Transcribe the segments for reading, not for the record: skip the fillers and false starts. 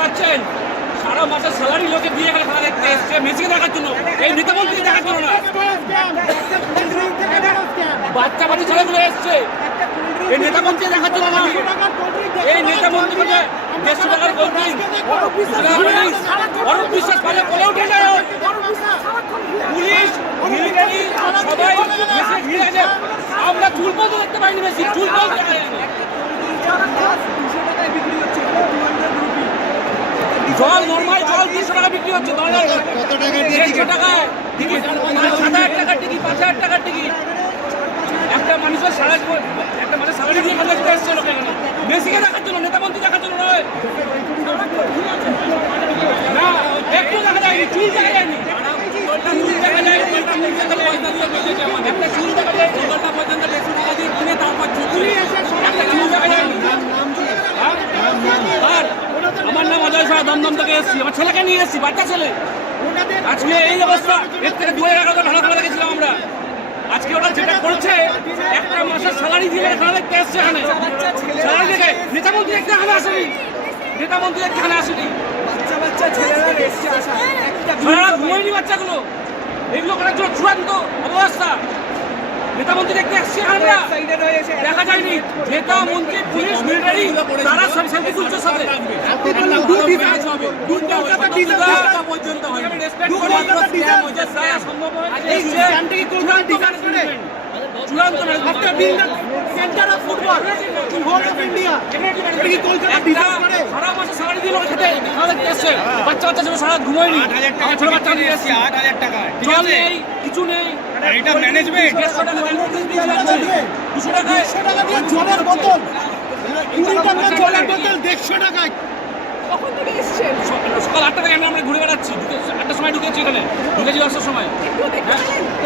পাচ্ছেন সারা মাসের স্যালারি লোকে দিয়ে এখানে খেলা দেখতে এসছে মেসিকে দেখার জন্য, এই নেতা মন্ত্রীকে দেখার জন্য না। বাচ্চা বাচ্চা ছেলেগুলো এসছে এই নেতা মন্ত্রী দেখার জন্য না। এই নেতা মন্ত্রী মানে 150 টাকার কোল্ড ড্রিঙ্ক অরূপ বিশ্বাস পালে বলে ওঠে না। পুলিশ মিলিটারি সবাই মেসি ঘিরে আছে, আমরা চুল পর্যন্ত দেখতে পাইনি, মেসি চুল পর্যন্ত দেখা যায়নি। জল নর্মাল জল 200 টাকা বিক্রি হচ্ছে, 150 টাকায় টিকিট, 7,000 টাকার টিকিট, 5,000 টাকার টিকিট। একটা মানুষের স্যালারি দিয়ে খেলা দেখতে এসছে লোকে এখানে মেসিকে দেখার জন্য, নেতা মন্ত্রী দেখার জন্য নয়। না একটু দেখা যায়নি, চুল দেখা যায়নি, চুল দেখা যায় একটা চুল দেখা যায়, একটা চুল দেখা যায়, একটা চুল দেখা যায়নি। আর আমার নাম অজয় সাহা, দমদম থেকে এসেছি, আমার ছেলেকে নিয়ে এসেছি, বাচ্চা ছেলে। আজকে এই অবস্থা, এর থেকে 2011 ভালো খেলা দেখেছিলাম আমরা। আজকে ওরা যেটা করছে, একটা মাসের স্যালারি দিয়ে খেলা দেখতে এসছে এখানে, স্যালারি দেখে নেতা মন্ত্রী দেখতে এখানে আসেনি, নেতা মন্ত্রী দেখতে এখানে আসেনি, ছেলেরা ঘুমায়নি বাচ্চাগুলো, এগুলো করার জন্য চূড়ান্ত অবস্থা। নেতা মন্ত্রী দেখতে এসছি আমরা, দেখা যায়নি নেতা মন্ত্রী পুলিশ মিলিটারি তারা সব সেলফি তুলছে সাথে। বাচ্চা বাচ্চা সারা ঘুমায়নি, ছোট বাচ্চা নিয়ে এসেছি, 8,000 টাকা জল নেই, কিছু নেই। এটা ম্যানেজমেন্ট 150 টাকা দিয়ে জলের বোতল, 20 টাকা জলের বোতল 150 টাকায়। কখন থেকে এসেছেন? সকাল 8টা থেকে আমরা ঘুরে বেড়াচ্ছি, 8টার সময় ঢুকেছি এখানে, ঢুকেছি 10টার সময়,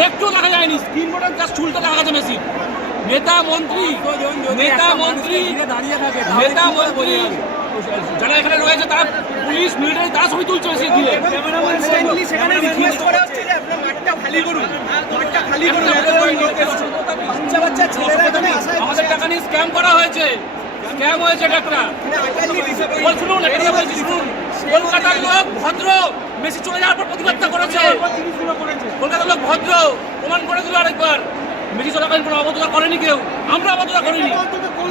একটু দেখা যায়নি। স্ক্রিন বোর্ডের জাস্ট চুলটা দেখা যাচ্ছে মেসি। নেতা মন্ত্রী দাঁড়িয়ে থাকে, নেতা মন্ত্রী যারা এখানে রয়েছে তারা পুলিশ মিলিটারি তারা ছবি তুলছে মেসি দিলে। আমাদের টাকা নিয়ে স্ক্যাম করা হয়েছে, স্ক্যাম হয়েছে একটা। শুনুন এটা বলছি, শুনুন, কলকাতার লোক ভদ্র, মেসি চলে যাওয়ার পর প্রতিবাদটা করেছে। কলকাতার লোক ভদ্র প্রমাণ করে দিল আরেকবার। মেসি চলাকালীন কোনো অবদলা করেনি কেউ, আমরা অবদলা করিনি।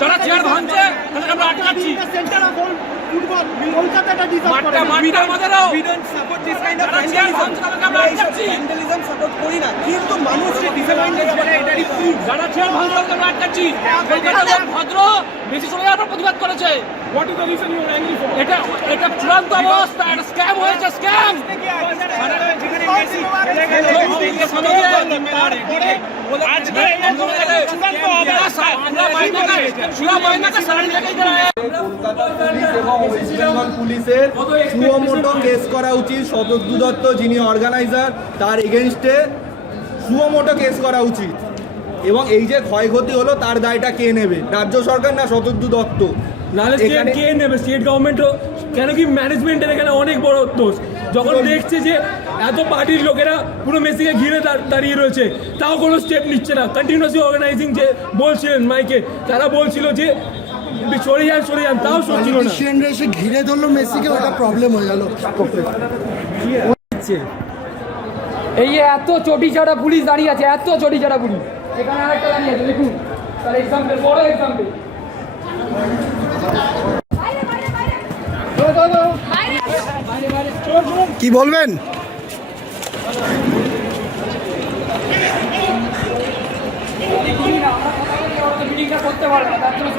যারা চেয়ার ভাঙছে তাদেরকে আমরা আটকাচ্ছি। কিন্তু মানুষের ভদ্র বেশি চলে যাওয়ার প্রতিবাদ করেছে। এটা চূড়ান্ত অবস্থা, এটা স্ক্যাম হয়েছে, স্ক্যাম। পুলিশের সুমোটো কেস করা উচিত, শতদ্রু দত্ত যিনি অর্গানাইজার তার এগেনস্টে সুমোটো কেস করা উচিত। এবং এই যে ক্ষয়ক্ষতি হলো তার দায়টা কে নেবে? রাজ্য সরকার না শতদ্রু দত্ত? নাহলে স্টেট কে নেবে? স্টেট গভর্নমেন্টও কেন কি ম্যানেজমেন্টের এখানে অনেক বড় দোষ। যখন দেখছে যে এত পার্টির লোকেরা পুরো মেসিকে ঘিরে দাঁড়িয়ে রয়েছে, তাও কোনো স্টেপ নিচ্ছে না। কন্টিনিউয়াসলি অর্গানাইজিং যে বলছিলেন মাইকে, তারা বলছিল যে সরে যান, তাও সরছিল না। এসে ঘিরে ধরলো মেসিকে, ওটা প্রবলেম হয়ে গেল। এই যে এত চটি ছাড়া পুলিশ দাঁড়িয়ে আছে, এত চটি ছাড়া পুলিশ, এখানে আরেকটা দাঁড়িয়ে আছে, দেখুন তার এক্সাম্পল, বড় এক্সাম্পল। কি বলবেন? করতে পারবে না, তার জন্য